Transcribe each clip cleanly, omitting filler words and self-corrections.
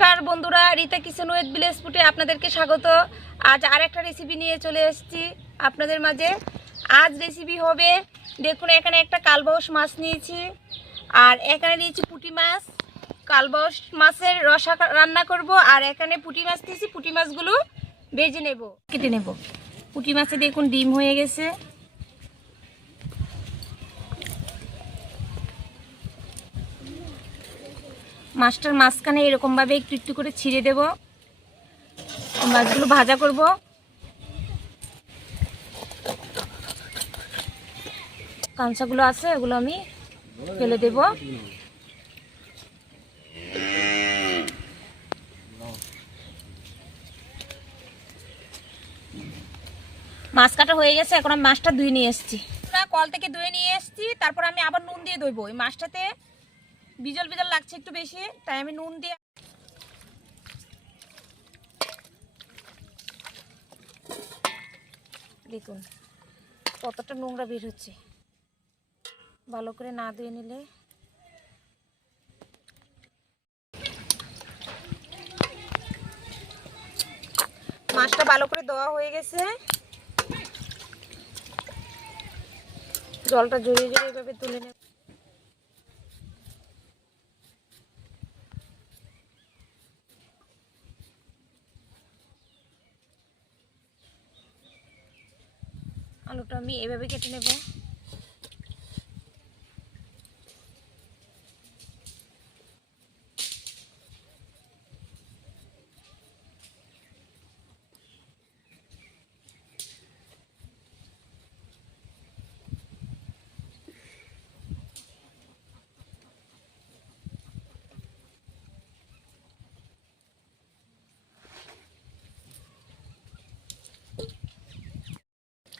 নমস্কার বন্ধুরা, Rita kitchen with village ফুডে আপনাদেরকে স্বাগত। আজ আরেকটা রেসিপি নিয়ে চলে এসেছি আপনাদের মাঝে। আজ রেসিপি হবে, দেখুন এখানে একটা কালবাউস মাছ নিয়েছি, আর এখানে নিয়েছি পুঁটি মাছ। কালবাউস মাছের রসা রান্না করব, আর এখানে পুঁটি মাছ নিয়েছি। পুঁটি মাছগুলো ভেজে নেব, কেটে নেব। পুঁটি মাছে দেখুন ডিম হয়ে গেছে। মাছটার মাঝখানে এরকমভাবে একটু একটু করে ছিঁড়ে দেব। মাছগুলো ভাজা করব। কাঁচাগুলো আছে ওগুলো আমি ফেলে দেব। মাছ কাটা হয়ে গেছে, এখন আমি মাছটা ধুয়ে নিয়ে এসেছি। কল থেকে ধুয়ে নিয়ে এসেছি, তারপর আমি আবার নুন দিয়ে ধুইব। ওই মাছটাতে বিজল বিজল লাগছে একটু বেশি, তাই আমি নুন দিয়ে দেখুন কতটা নোংরা বের হচ্ছে। ভালো করে না ধুয়ে নিলে মাছটা ভালো করে ধোয়া হয়ে গেছে। জলটা জড়িয়ে জড়িয়ে এভাবে তুলে নেব। আলুটা আমি এভাবে কেটে নেব।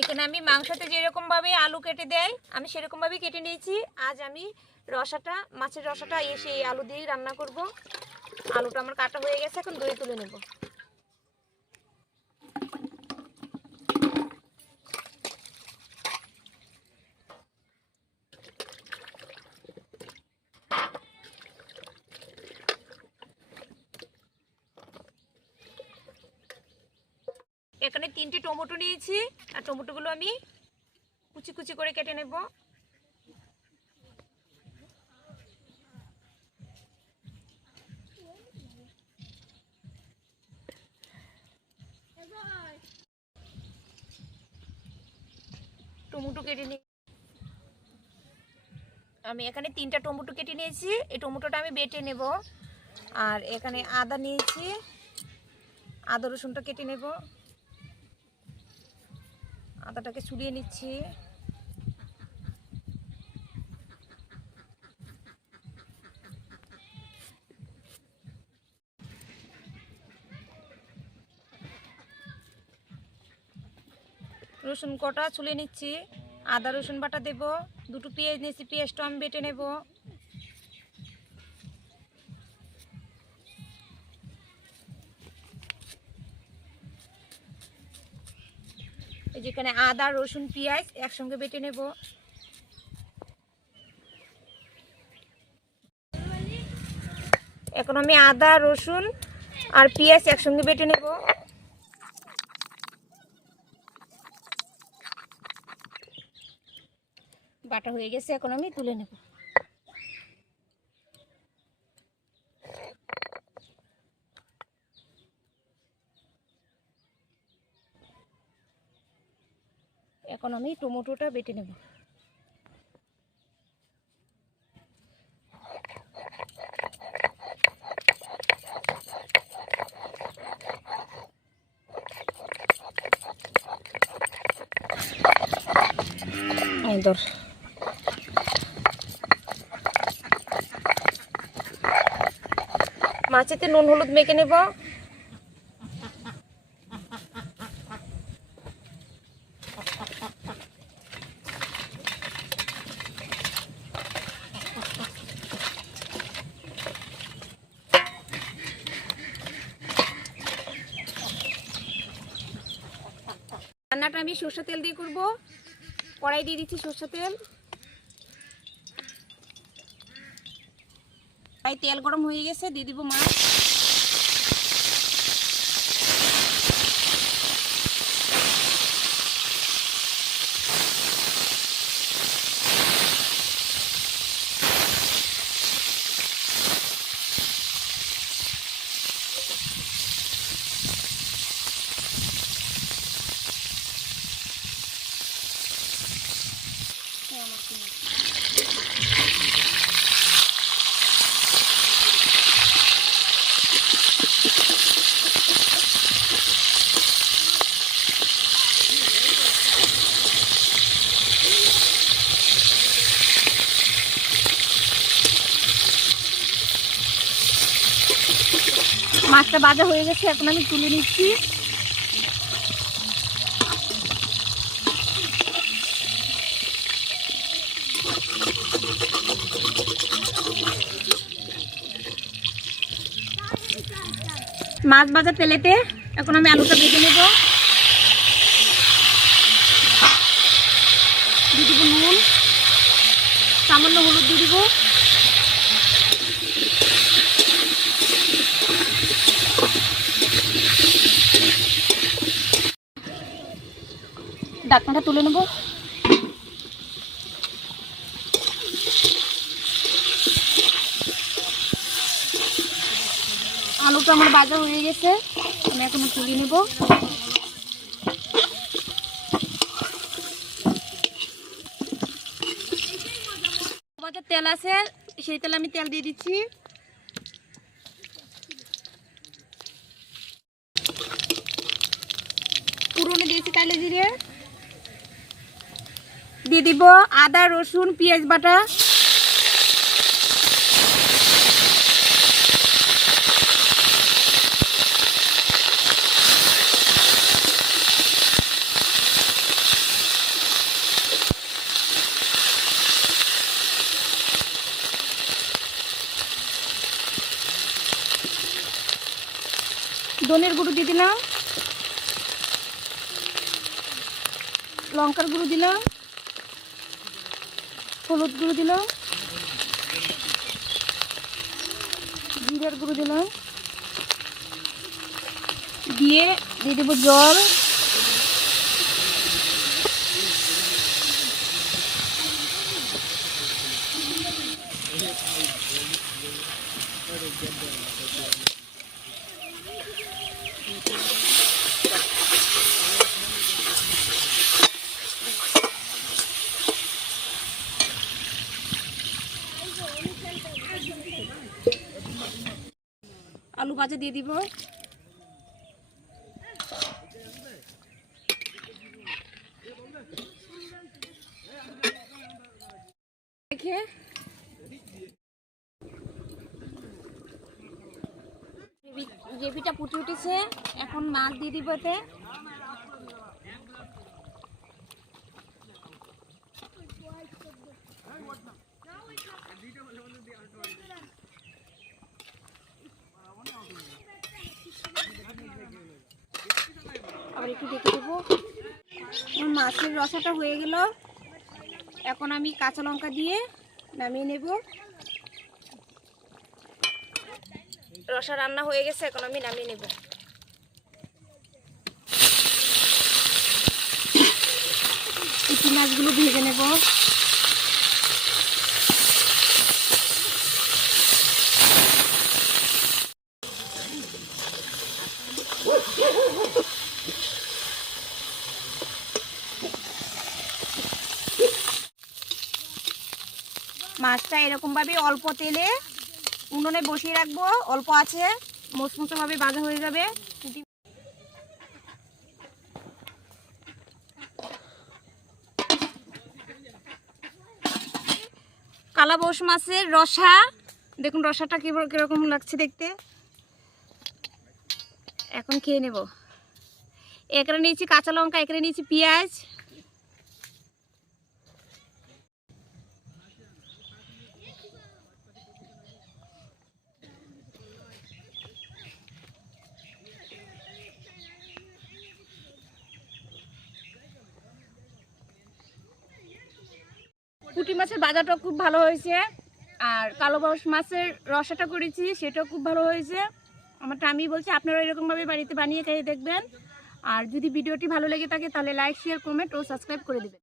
এখানে আমি মাংসতে যেরকম ভাবে আলু কেটে দেয় আমি সেরকম ভাবে কেটে নিয়েছি। আজ আমি রসাটা, মাছের রসাটা এসে এই আলু দিয়েই রান্না করব। আলুটা আমার কাটা হয়ে গেছে, এখন ধুয়ে তুলে নেব। এখানে 3টে টমেটো নিয়েছি, আর টমেটোগুলো আমি কুচি কুচি করে কেটে নেব। টমেটো কেটে নিই। আমি এখানে 3টা টমেটো কেটে নিয়েছি, এই টমেটোটা আমি বেটে নেব। আর এখানে আদা নিয়েছি, আদা রসুনটা কেটে নেব। আদাটাকে ছুলিয়ে নিচ্ছি। রসুন কটা ছুলে নিচ্ছি। আদা রসুন বাটা দেব। 2টো পেঁয়াজ নিয়েছি, পেঁয়াজটা আমি বেটে নেব। এই যেখানে আদা রসুন পেঁয়াজ একসঙ্গে বেটে নেব। এখন আমি আদা রসুন আর পেঁয়াজ একসঙ্গে বেটে নেব। বাটা হয়ে গেছে, এখন আমি তুলে নেব। এখন আমি টমেটোটা বেটে নেব। মাছেতে নুন হলুদ মেখে নেব। রান্নাটা আমি সরষের তেল দিয়ে করব। কড়াই দিয়ে দিচ্ছি সরষের তেল। কড়াই তেল গরম হয়ে গেছে, দিয়ে দিব মাছ। মাছটা ভাজা হয়ে গেছে, এখন আমি তুলে নিচ্ছি। মাছ ভাজা তেলেতে এখন আমি আলুটা ভেজে নেব। দিয়ে দিব নুন, সামান্য হলুদ দিয়ে দিব। ঢাকনাটা তুলে নেব। আলুটা আমার ভাজা হয়ে গেছে, আমি এখন তুলে নেব। ভাজার তেল আছে, সেই তেল আমি তেল দিয়ে দিচ্ছি। পুরনো দিয়েছি কালো জিরে, দিয়ে দিব আদা রসুন পেঁয়াজ বাটা, ধনের গুঁড়ো দিয়ে দিলাম, লঙ্কার গুঁড়ো দিলাম, হলুদ গুঁড়ো দিলাম, জিরার গুঁড়ো দিলাম, দিয়ে দেব জল। আলু ভাজা দিয়ে দিব। গ্রেভিটা ফুটে উঠেছে, এখন মাছ দিয়ে দিব এতে। আবার একটু দেখে দেবো। মাছের রসাটা হয়ে গেল, এখন আমি কাঁচা লঙ্কা দিয়ে নামিয়ে নেব। রসা রান্না হয়ে গেছে, এখন আমি নামিয়ে নেব। পুঁটি মাছগুলো ভেজে নেব। মাছটা এরকমভাবে অল্প তেলে উনুনে বসিয়ে রাখবো, অল্প আছে, মচমচভাবে ভাজা হয়ে যাবে। কালাবাউশ মাছের রসা, দেখুন রসাটা কিরকম লাগছে দেখতে। এখন খেয়ে নেব। এখানে নিয়েছি কাঁচা লঙ্কা, এখানে নিয়েছি পেঁয়াজ, পুঁটি মাছের ভাজাটা খুব ভালো হয়েছে। আর কালোবাউস মাছের রসাটা করেছি, সেটাও খুব ভালো হয়েছে। আমারটা আমি বলছি, আপনারা এরকমভাবে বাড়িতে বানিয়ে খেয়ে দেখবেন। আর যদি ভিডিওটি ভালো লেগে থাকে তাহলে লাইক, শেয়ার, কমেন্ট ও সাবস্ক্রাইব করে দেবেন।